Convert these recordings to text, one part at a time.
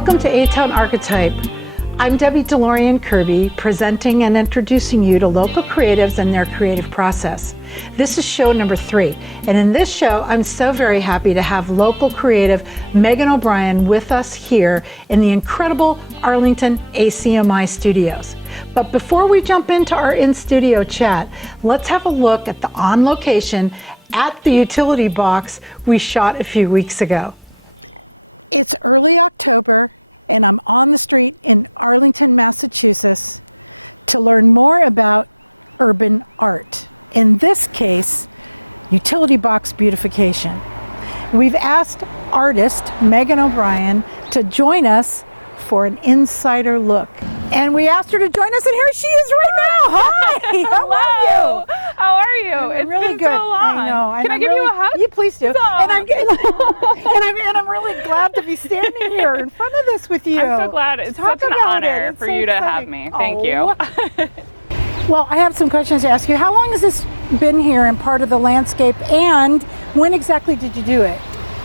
Welcome to ATownArchetype. I'm Debbie DeLorean Kirby, presenting and introducing you to local creatives and their creative process. This is show number 3, and in this show, I'm so very happy to have local creative Meagan O'Brien with us here in the incredible Arlington ACMI studios. But before we jump into our in-studio chat, let's have a look at the on-location at the utility box we shot a few weeks ago. It's early October, and I'm on the street in Arlington, Massachusetts, to learn more about urban art. In this case, utility box beautification. We've asked artist Meagan O'Brien to join us for an insider look. And we asked her to join us, and here she is right now. Hi, how are you? How are you? It's really been good. So long. I know. Can I give you a hug? Yeah, please do. So. And I'm really glad to be standing here in front of this with you. I'm so glad. It's such an honor for you to have me. Thank you. Well, I have some questions to ask you. How long has this been here and part of the landscape, and when exactly did you do it?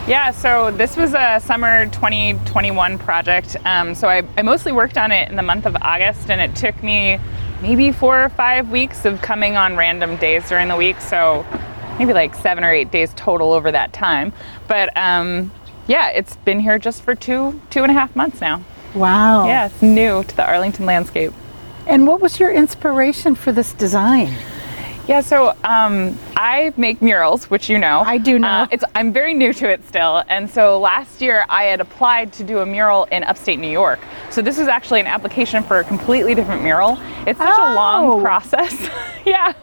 Yeah, so this was a summer 2021 project. So I mostly worked on it in the month of August, and it took me maybe 4 or 5 weeks of coming on random days during the week. So maybe like 7 or 8 days total over that time. But yeah, it's been here just for two and a half months now. Wow. Yeah, it's new to the Arlington landscape. And what was your inspiration for this design? Yeah, so I make murals, which you know. I do know. I'm very new to it still, and so last year I had applied to do a mural in upstate New York. So this was actually an application for a completely different mural. It's such a long process. Yeah,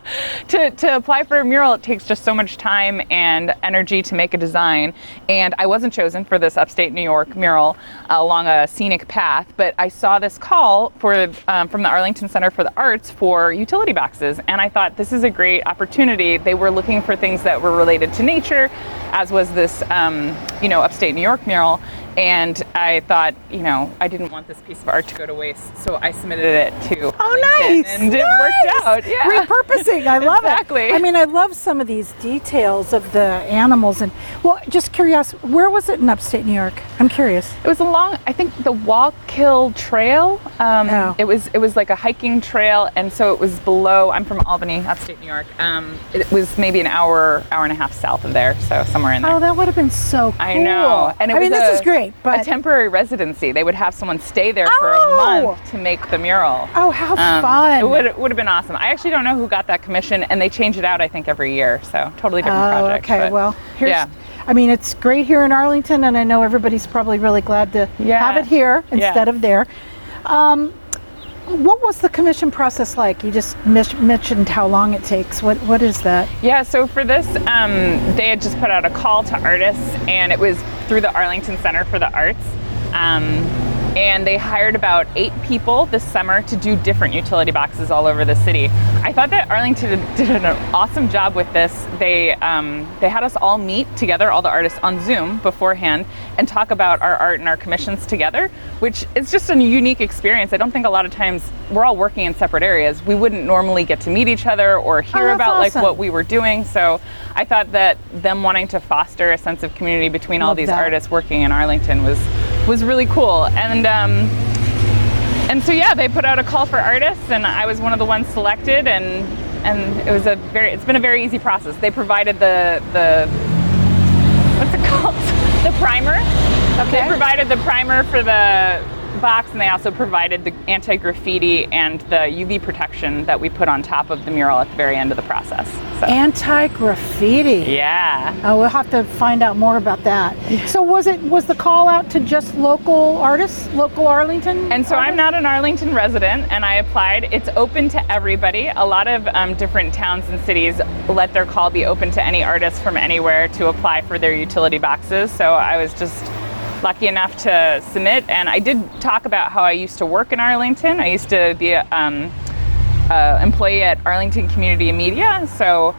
to apply for a mural, it takes just so much time and energy to make a design, and I wasn't chosen for this upstate New York mural along a scenic path, but I saw this call for from the Arlington Center for the Arts for utility boxes, and I thought this is a great opportunity. They were looking for things that were related to nature, as was this upstate New York mural, and I thought, I didn't want this piece of art to go to waste, so I submitted it to Arlington, and it worked out. Yeah. Repurposing, I love exactly. it. I mean, I love some of these details of the animals, and well, just curious, where was it in upstate New York? I'm curious. It was along, I think, the Wallkill Trail. It was like a hiking trail, and so it was below. I'm from Albany, upstate New York. It was maybe an hour and a half south of there, so somewhere in there. Oh, that would have been so cool. I know. And this is great. But a temporary residency. They would have someone stay there for a month to make the mural. Oh, how fun. It would have been awesome. I actually don't know who got that commission, and they change it out, I think, every year. So totally different project. Okay, well, I mean, it's great here in Arlington, and I know everybody's probably really glad to have it here instead of there. What was the commission process like? You just mentioned how long it takes. What is that? Yeah, so for this, they had just put out a call to artists, and it was through the Arlington Center for the Arts. And they hired about 8 people this summer to do different utility boxes all over the city. I thought that Arlington did an awesome job with this. They had us all meet together, all the artists, on Zoom beforehand, and talk about our art and our commissions together, which is just a unique experience. I don't think a lot of times we're all working in separate areas. We wouldn't normally get to meet each other or hear about like what we were doing. So I thought that them wanting to foster a sense of community between all these artists working in Arlington was really cool. And so yeah, they put out a call for artists, and I was one of the ones selected, and it's been a very easy process. They provided the what's it called? The primer. Okay. They provided the primer for the box, and they also provided the anti-graffiti and the UV protection that we put on top of the mural at the very end of the process. So. Anti-graffiti. Yeah. Oh, we'll have to find out more about that. So was the call out to just local artists, local Arlington? And so I'm not an Arlington resident, and I applied. It's open to everybody. A lot of different towns and cities let their call be open to any artist from anywhere to apply for their utility boxes. So I was just lucky enough to submit, and I did talk about how I used to work in Arlington. I used to be an employee at Arlington Community Media, so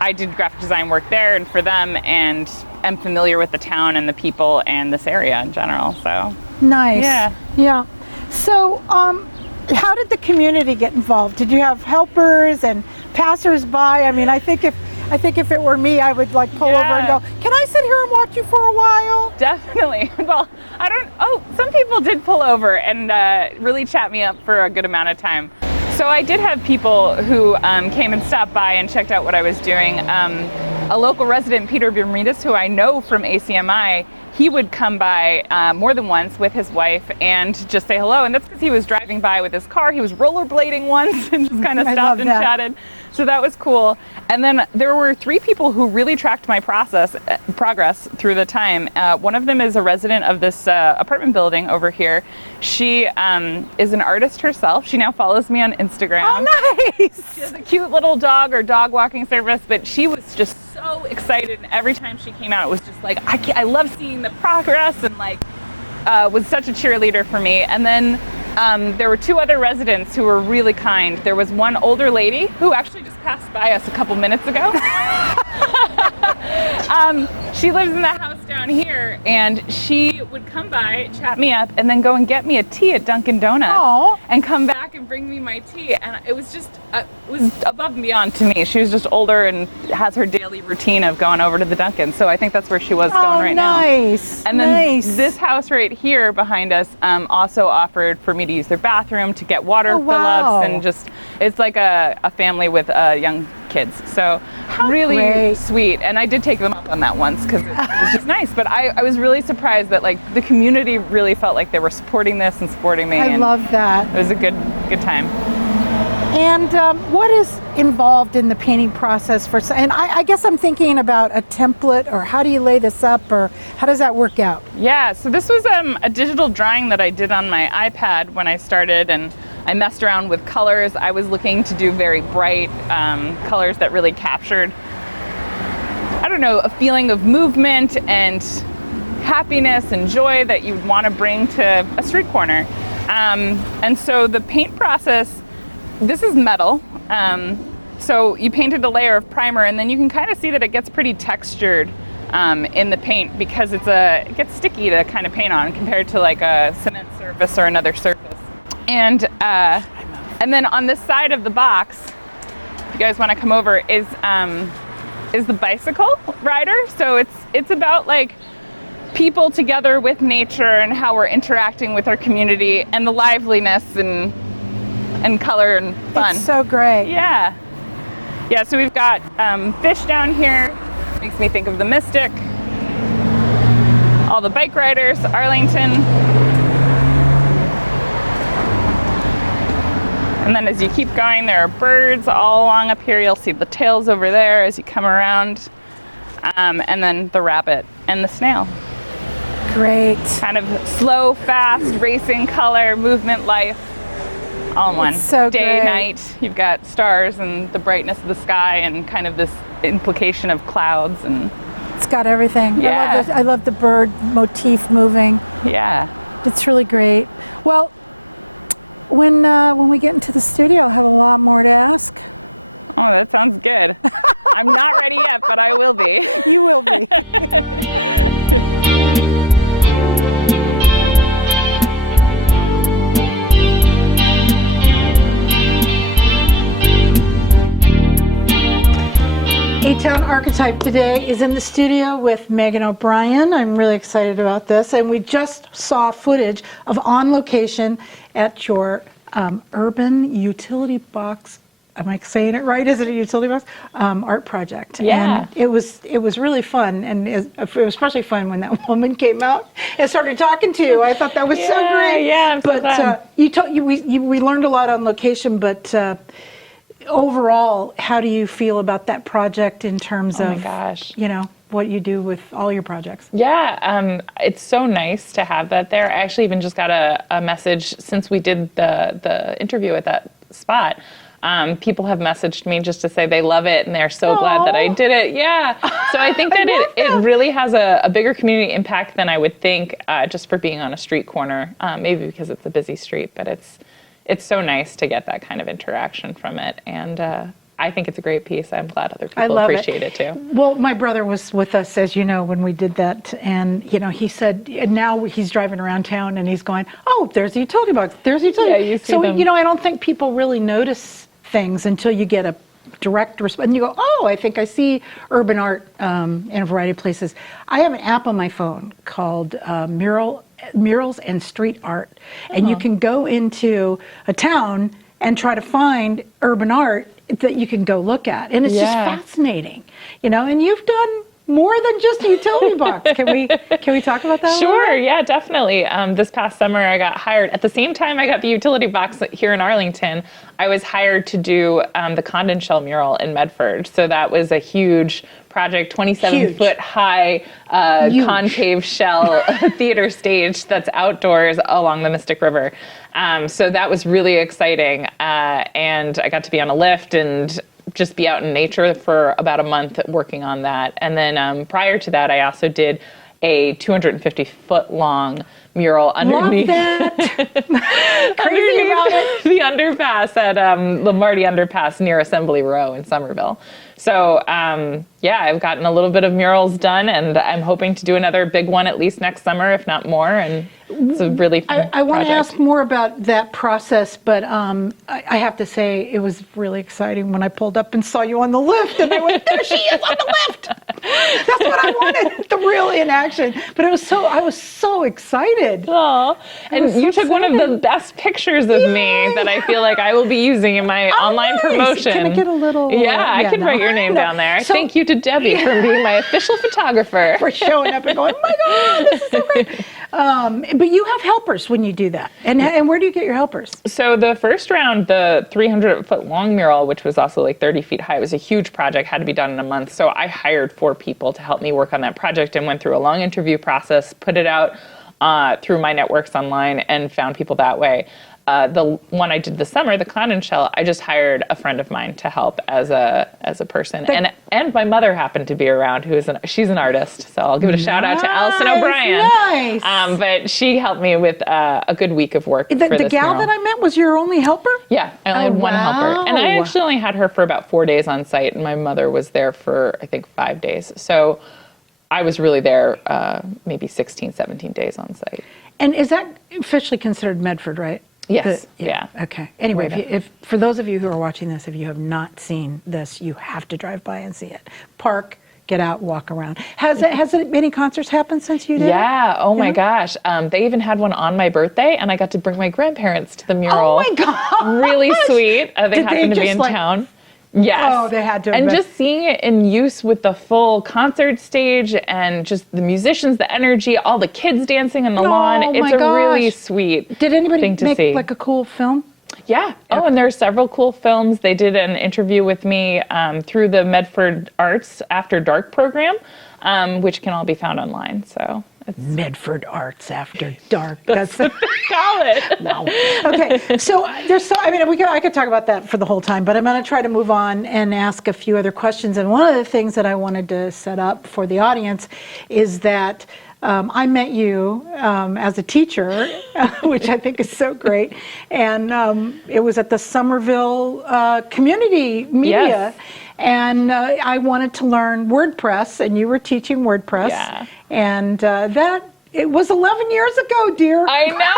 I did graphic design work there and for them, and am familiar with the town and the people and this area in general. So nice. Yeah. So how did the community get involved? Did you have helpers and passers-by? I mean, I think I think if it were me, I would like pull over and go, can I sit here and watch you for a while? Definitely. Well, some people did pull over and really chat me up for a good amount of time. So I did have people who came and stopped by and checked out what I was doing. A local resident, Peter Bermudez, who I know from ACMI, he would come by more than once with his wife and just say hello. And that's because he was driving by with his car. He was rollerblading once and just kind of stopped and chatted. So that was cool. And then there were 3 people who really tracked my progress through the time. One of them is a resident of this apartment building over here. She is an artist herself. She now follows me on Instagram. Oh, nice. She has a cute little dog or dog walking service, but she was just so excited. And every time she came out, it was just like, I love seeing the progress, and like was such a cheerleader for me. And then there were 2 other residents who were really kind. There was one older lady who actually just passed by us a couple minutes ago. She lives in the house down here, and she would come by, chat me up, and then go and get me a tea at Dunkin' Donuts. Aww. And come back and bring me my tea. And it was just, it was above and beyond to me. She was just older and has her daily routine of going over to the Dunkin'. So I think that's where she was going right now. Nice. And then this house right here behind us also offered for me to use their bathroom, to get water fill-ups, and just, it's like a family with young kids. So really sweet. And I did take them up on that once because it was just nice. But I was really surprised that like the community really felt like they were supporting this and supporting me. I love that. It was a good time. And what is involved in the painting process and I guess I'm thinking about a template, or how do you lay this up, or how does that work out? Yeah, so this was a digital drawing that I did on my iPad when I started, and I messed around with colors. I was looking to do very bright colors that really captured, I don't know, a feeling of movement and happiness and joy that you'd want to bring to a street corner. And so the paint process, this is metal. So you painted a layer of primer, and then you can kind of see that it gets pretty textured in the paint because it gets sticky to kind of paint on compared to like a cement surface or another surface. And then on this side of the box, if you guys want to come over, is the bicycle rider. So it's about like people together with nature and how we're interacting with our community and the liveliness and color and fun. It's so great. Yeah. Yeah, so we've got fish down here. Makes me think of the Mystic. All the bike riders, Arlington. And then as you keep going, there are birds all along up here. You'll see the tails over there as you come around. And then the rabbit and the snail. Great. Kind of slow, fast, racing color, movement, life, all in one. So day, great. night. You've got stars and the brightness of the sky and kind of this implication of clouds. And it's got everything. Yeah. I love the bird motif moving. Yeah. It's really great. Well, when we get into the studio, I'll have a lot more to ask. Oh, that sounds good. I'm not ready yet, but I will be. You will be. ATownArchetype today is in the studio with Meagan O'Brien. I'm really excited about this. And we just saw footage of on location at your urban utility box. Am I saying it right? Is it a utility box? Art project. Yeah. And it was really fun. And it was especially fun when that woman came out and started talking to you. I thought that was so great. Yeah, I'm so glad. We learned a lot on location, but overall, how do you feel about that project in terms of, what you do with all your projects? Yeah, it's so nice to have that there. I actually even just got a message since we did the interview at that spot. People have messaged me just to say they love it and they're so glad that I did it. Yeah. So I think that it really has a bigger community impact than I would think just for being on a street corner, maybe because it's a busy street, but it's so nice to get that kind of interaction from it. And I think it's a great piece. I'm glad other people appreciate it too. Well, my brother was with us, as you know, when we did that. And, he said, and now he's driving around town and he's going, oh, there's a utility box. There's a utility box. Yeah, you see so, them. I don't think people really notice things until you get a direct response. And you go, oh, I think I see urban art in a variety of places. I have an app on my phone called Murals and Street Art. And you can go into a town and try to find urban art that you can go look at. And it's just fascinating, you know, and you've done more than just a utility box. Can we talk about that? Sure, yeah, definitely. This past summer I got hired. At the same time I got the utility box here in Arlington, I was hired to do the Condon Shell mural in Medford. So that was a huge project, 27-foot high concave shell theater stage that's outdoors along the Mystic River. So that was really exciting. And I got to be on a lift and just be out in nature for about a month working on that. And then prior to that, I also did a 250-foot long mural underneath, Crazy about it. the underpass at Lombardi Underpass near Assembly Row in Somerville. So yeah, I've gotten a little bit of murals done, and I'm hoping to do another big one at least next summer, if not more. And it's a really fun I want to project. ask more about that process, but I have to say it was really exciting when I pulled up and saw you on the lift, and I went, there she is on the lift. That's what I wanted, the real in action. But I was so excited. Aw. And so you took one of excited. the best pictures of me that I feel like I will be using in my online nice. promotion. Can I get a little? Yeah, I can write your name down there. So- Thank you to Debbie for being my official photographer. For showing up and going, oh my God, this is so great. But you have helpers when you do that. And where do you get your helpers? So the first round, the 300-foot long mural, which was also like 30 feet high, was a huge project, had to be done in a month. So I hired 4 people to help me work on that project and went through a long interview process, put it out through my networks online, and found people that way. The one I did this summer, the Condon Shell, I just hired a friend of mine to help as a person, and my mother happened to be around, she's an artist, so I'll give it a shout out to Allison O'Brien. Nice. But she helped me with a good week of work for The this gal mural. that I met was your only helper? Yeah, I only had one helper, and I actually only had her for about 4 days on site, and my mother was there for I think 5 days. So I was really there maybe 16, 17 days on site. And is that officially considered Medford, right? Yes. Yeah. Okay. Anyway, Right. if for those of you who are watching this, if you have not seen this, you have to drive by and see it. Park, get out, walk around. Has any concerts happened since you did? Yeah. Oh my Yeah? gosh. They even had one on my birthday, and I got to bring my grandparents to the mural. Oh my God. Really sweet. They Did happened to be just, in like- town. Yes. Oh, they had to. And but- just seeing it in use with the full concert stage and just the musicians, the energy, all the kids dancing on the lawn. Oh It's my a really gosh. sweet Did anybody thing to make see. like a cool film? Yeah. Oh, and there are several cool films. They did an interview with me through the Medford Arts After Dark program, which can all be found online. So it's Medford Arts After Dark. that's what they call it. Wow. Okay, so I could talk about that for the whole time, but I'm going to try to move on and ask a few other questions. And one of the things that I wanted to set up for the audience is that I met you as a teacher, which I think is so great, and it was at the Somerville Community Media. Yes. And I wanted to learn WordPress, and you were teaching WordPress. Yeah. And it was 11 years ago, dear. I know.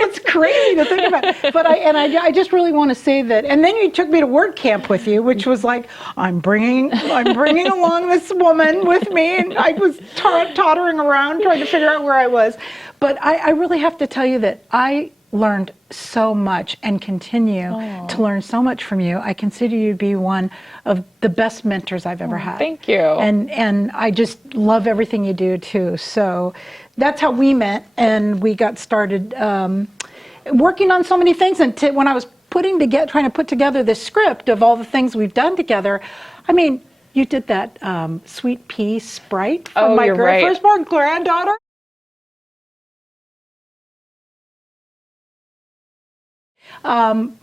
It's crazy to think about. But I just really want to say that. And then you took me to WordCamp with you, which was like, I'm bringing along this woman with me, and I was tottering around trying to figure out where I was. But I really have to tell you that I learned so much and continue to learn so much from you. I consider you to be one of the best mentors I've ever had. Thank you. And I just love everything you do too. So that's how we met, and we got started working on so many things. And when I was trying to put together this script of all the things we've done together, I mean, you did that Sweet Pea Sprite from my you're right. firstborn granddaughter.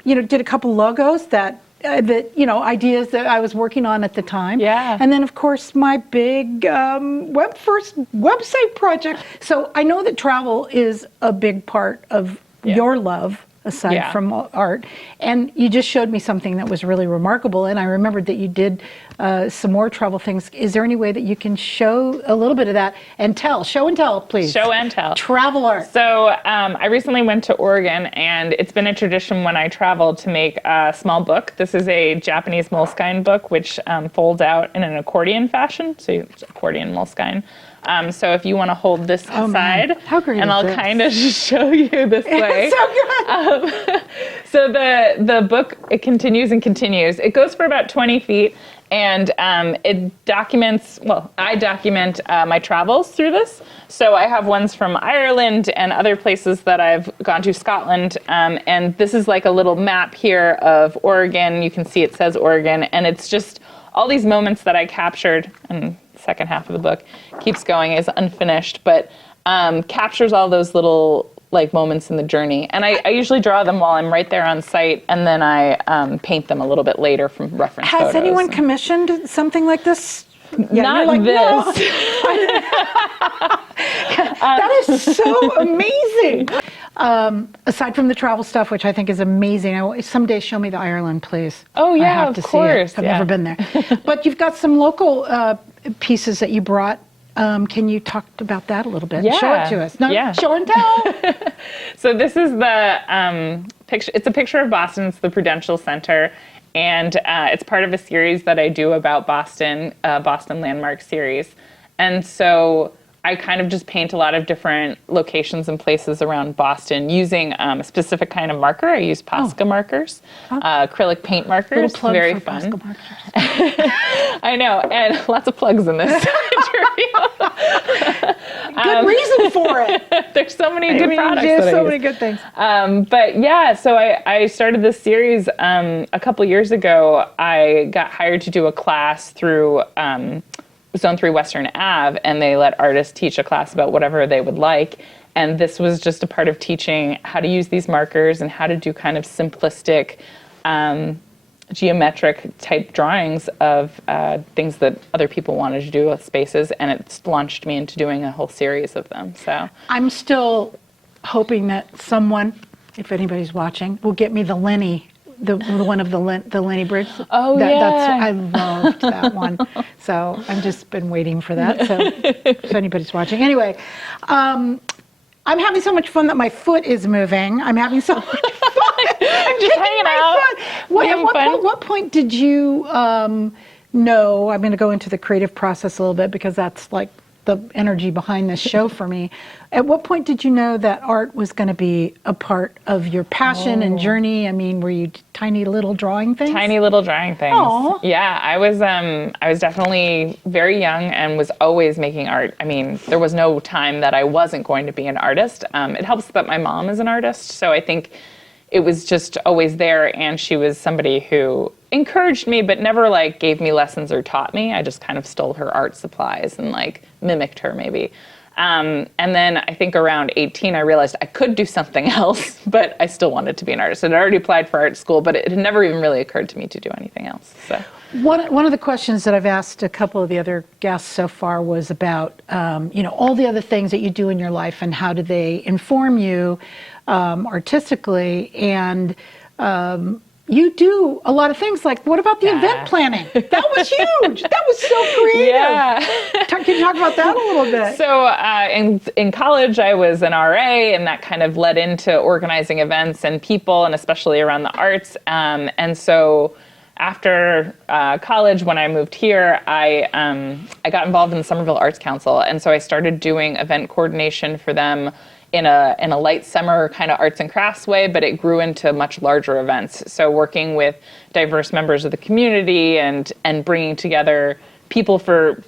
Did a couple logos that ideas that I was working on at the time. Yeah. And then, of course, my big first website project. So I know that travel is a big part of your love, aside from art. And you just showed me something that was really remarkable. And I remembered that you did some more travel things. Is there any way that you can show a little bit of that and tell? Show and tell, please. Show and tell. Travel art. So I recently went to Oregon, and it's been a tradition when I travel to make a small book. This is a Japanese moleskine book, which folds out in an accordion fashion. So it's accordion moleskine. So if you want to hold this aside, how great and is I'll this? kind of just show you this way. It's so good. So the book, it continues and continues. It goes for about 20 feet, and it documents, well, I document my travels through this. So I have ones from Ireland and other places that I've gone to, Scotland, and this is like a little map here of Oregon. You can see it says Oregon, and it's just all these moments that I captured, and the second half of the book keeps going, is unfinished, but captures all those little like moments in the journey. And I usually draw them while I'm right there on site, and then I paint them a little bit later from reference photos. Has anyone commissioned something like this? Yeah, Not you're like, this. "No." That is so amazing. Aside from the travel stuff, which I think is amazing, someday show me the Ireland, please. Oh, I yeah, have of to see it. course, I've yeah. never been there. But you've got some local pieces that you brought. Can you talk about that a little bit? Yeah. Show it to us. No, Yeah. show and tell. So this is the picture. It's a picture of Boston. It's the Prudential Center. And it's part of a series that I do about Boston, Boston Landmark series. And so I kind of just paint a lot of different locations and places around Boston using a specific kind of marker. I use Posca markers, acrylic paint markers. Little plug Very for fun. Posca markers. I know, and lots of plugs in this interview. Good reason for it. There's so many good products. There's that I so use. many good things. But yeah, so I started this series a couple years ago. I got hired to do a class through Zone 3 Western Ave, and they let artists teach a class about whatever they would like. And this was just a part of teaching how to use these markers and how to do kind of simplistic geometric type drawings of things that other people wanted to do with spaces, and it's launched me into doing a whole series of them. So I'm still hoping that someone, if anybody's watching, will get me the Lenny, the one of the Lenny bricks. Oh, I loved that one. So I've just been waiting for that. So if anybody's watching, anyway, I'm having so much fun that my foot is moving. I'm having so much fun. I'm just hanging out. At what point did you know? I'm going to go into the creative process a little bit because that's like the energy behind this show for me. At what point did you know that art was going to be a part of your passion and journey? I mean, were you tiny little drawing things? Tiny little drawing things. Aw. Yeah, I was definitely very young and was always making art. I mean, there was no time that I wasn't going to be an artist. It helps that my mom is an artist, so I think it was just always there, and she was somebody who encouraged me but never like gave me lessons or taught me. I just kind of stole her art supplies and like mimicked her maybe. And then I think around 18 I realized I could do something else, but I still wanted to be an artist. I'd already applied for art school, but it had never even really occurred to me to do anything else. So One of the questions that I've asked a couple of the other guests so far was about, all the other things that you do in your life and how do they inform you artistically. And you do a lot of things. Like, what about the event planning? That was huge. That was so creative. Yeah. Can you talk about that a little bit? So in college, I was an RA, and that kind of led into organizing events and people, and especially around the arts. And so after college, when I moved here, I got involved in the Somerville Arts Council, and so I started doing event coordination for them in a light summer kind of arts and crafts way, but it grew into much larger events. So working with diverse members of the community and bringing together people for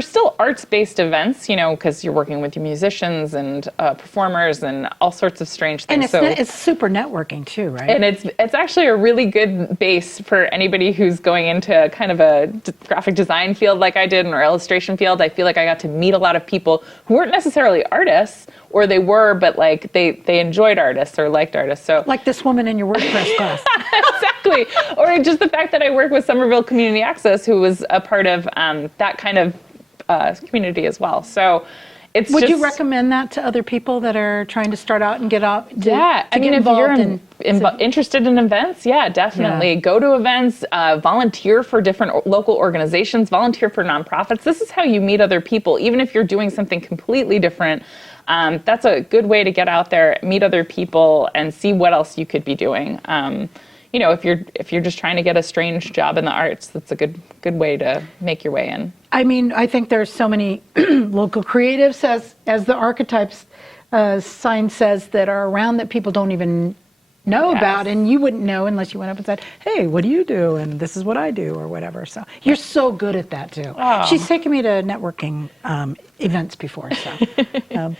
still arts-based events, because you're working with musicians and performers and all sorts of strange things. And it's super networking too, right? And it's actually a really good base for anybody who's going into kind of a graphic design field like I did, or illustration field. I feel like I got to meet a lot of people who weren't necessarily artists, or they were, but like they enjoyed artists or liked artists. So like this woman in your WordPress class. Exactly. Or just the fact that I work with Somerville Community Access, who was a part of that kind of community as well. So Would you recommend that to other people that are trying to start out and get up? Yeah, I mean, if you're interested in events, yeah, definitely. Yeah. Go to events, volunteer for different local organizations, volunteer for nonprofits. This is how you meet other people, even if you're doing something completely different. That's a good way to get out there, meet other people, and see what else you could be doing. You know, if you're just trying to get a strange job in the arts, that's a good way to make your way in. I mean, I think there's so many local creatives, as the Archetypes sign says, that are around that people don't even know about, and you wouldn't know unless you went up and said, hey, what do you do? And this is what I do, or whatever. So you're so good at that, too. Oh. She's taken me to networking events before, so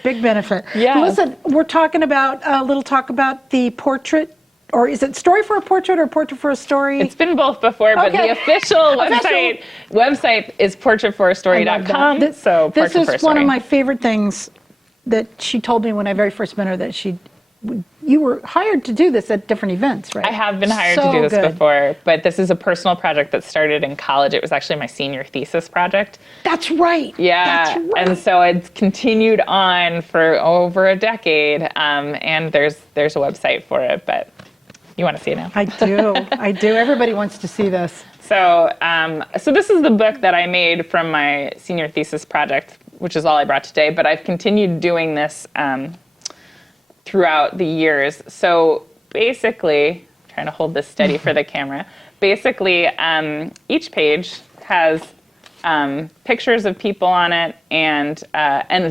big benefit. Yeah. Listen, we're talking about a little talk about the portrait. Or is it Story for a Portrait or Portrait for a Story? It's been both before, but Okay. the official website is portraitforastory.com. This is one of my favorite things that she told me when I very first met her, that you were hired to do this at different events, right? I have been hired to So do this good. before, but this is a personal project that started in college. It was actually my senior thesis project. That's right. Yeah, That's right. and so it's continued on for over a decade, and there's a website for it, but you want to see it now? I do. Everybody wants to see this. So this is the book that I made from my senior thesis project, which is all I brought today, but I've continued doing this throughout the years. So basically, I'm trying to hold this steady for the camera. Basically, each page has pictures of people on it and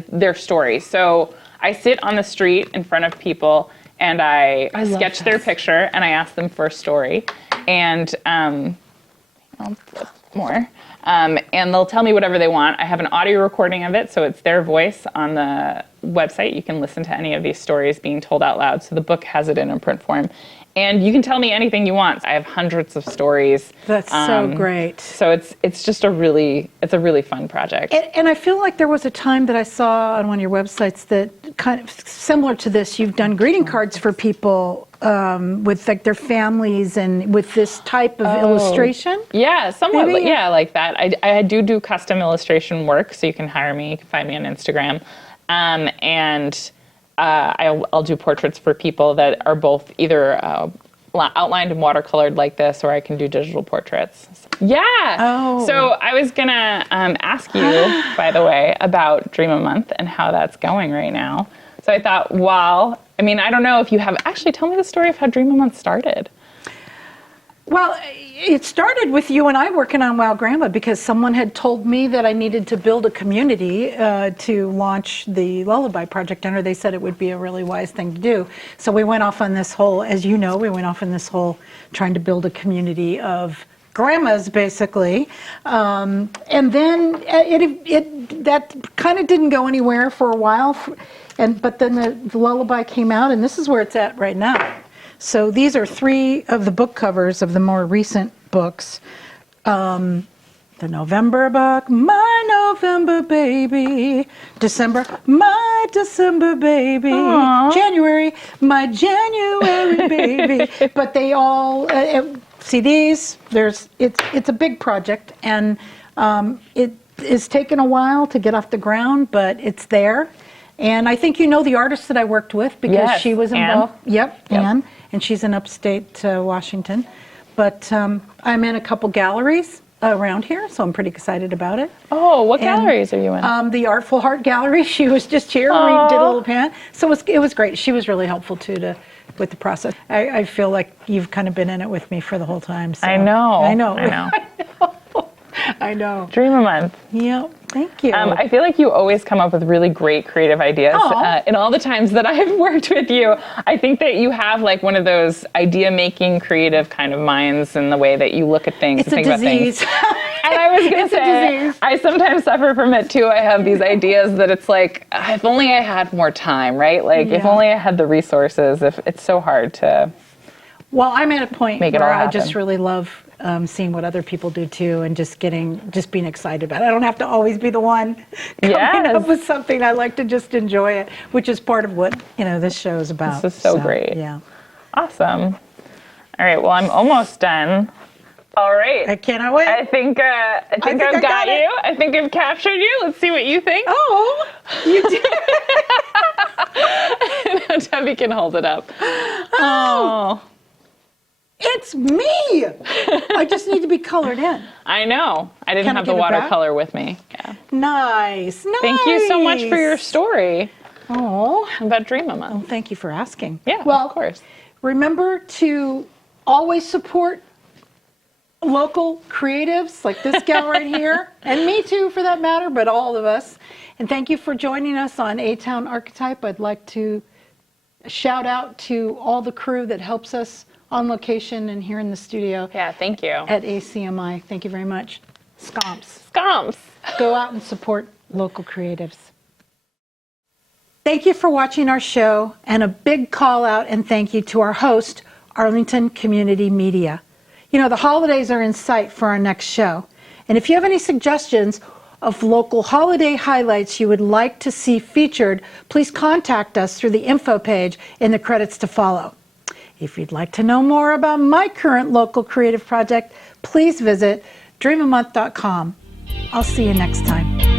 their story. So I sit on the street in front of people and I sketch their picture and I ask them for a story. And I'll flip more. And they'll tell me whatever they want. I have an audio recording of it, so it's their voice on the website. You can listen to any of these stories being told out loud. So the book has it in a print form. And you can tell me anything you want. I have hundreds of stories. That's so great. So it's just a really fun project. And I feel like there was a time that I saw on one of your websites that kind of similar to this, you've done greeting cards for people with like their families and with this type of illustration. Yeah, somewhat. Maybe, yeah, like that. I do custom illustration work, so you can hire me. You can find me on Instagram. I'll do portraits for people that are both either outlined and watercolored like this, or I can do digital portraits. Yeah. Oh. So I was gonna ask you, by the way, about Dream a Month and how that's going right now. So I thought, I mean, I don't know if you have, actually tell me the story of how Dream a Month started. Well, it started with you and I working on Wow Grandma because someone had told me that I needed to build a community to launch the Lullaby Project under. They said it would be a really wise thing to do. So we went off on this whole, as you know, trying to build a community of grandmas, basically. And then that kind of didn't go anywhere for a while. But then the Lullaby came out, and this is where it's at right now. So these are 3 of the book covers of the more recent books. The November book, my November baby. December, my December baby. Aww. January, my January baby. But they all, CDs, it's a big project, and it has taken a while to get off the ground, but it's there. And I think you know the artist that I worked with because she was involved. Anne. Yep, Anne. And she's in upstate Washington. But I'm in a couple galleries around here, so I'm pretty excited about it. Oh, what galleries are you in? The Artful Heart Gallery. She was just here. We did a little pan. So it was great. She was really helpful, too, with the process. I feel like you've kind of been in it with me for the whole time. So. I know. I know. Dream a Month. Yeah, thank you. I feel like you always come up with really great creative ideas. In all the times that I've worked with you, I think that you have like one of those idea-making, creative kind of minds in the way that you look at things and think about things. And I was going to say, I sometimes suffer from it too. I have these ideas that it's like, if only I had more time, right? Like, if only I had the resources. If it's so hard to. Well, I'm at a point where I just really love seeing what other people do too, and just being excited about it. I don't have to always be the one coming up with something. I like to just enjoy it, which is part of what this show is about. This is so great. Yeah. Awesome. All right. Well, I'm almost done. All right. I cannot wait. I think I've got you. I think I've captured you. Let's see what you think. Oh. You did. Debbie can hold it up. Oh. It's me. I just need to be colored in. I know. I didn't Can I have the get it back? watercolor with me. Yeah. Nice. Thank you so much for your story Oh, about Dream Mama. thank you for asking. Yeah, Well, of course. remember to always support local creatives like this gal right here, and me too for that matter, but all of us. And thank you for joining us on ATownArchetype. I'd like to shout out to all the crew that helps us on location and here in the studio Yeah, thank you. at ACMI. Thank you very much. Scomps. Scomps. Go out and support local creatives. Thank you for watching our show, and a big call out and thank you to our host, Arlington Community Media. You know, the holidays are in sight for our next show. And if you have any suggestions of local holiday highlights you would like to see featured, please contact us through the info page in the credits to follow. If you'd like to know more about my current local creative project, please visit dreamamonth.com. I'll see you next time.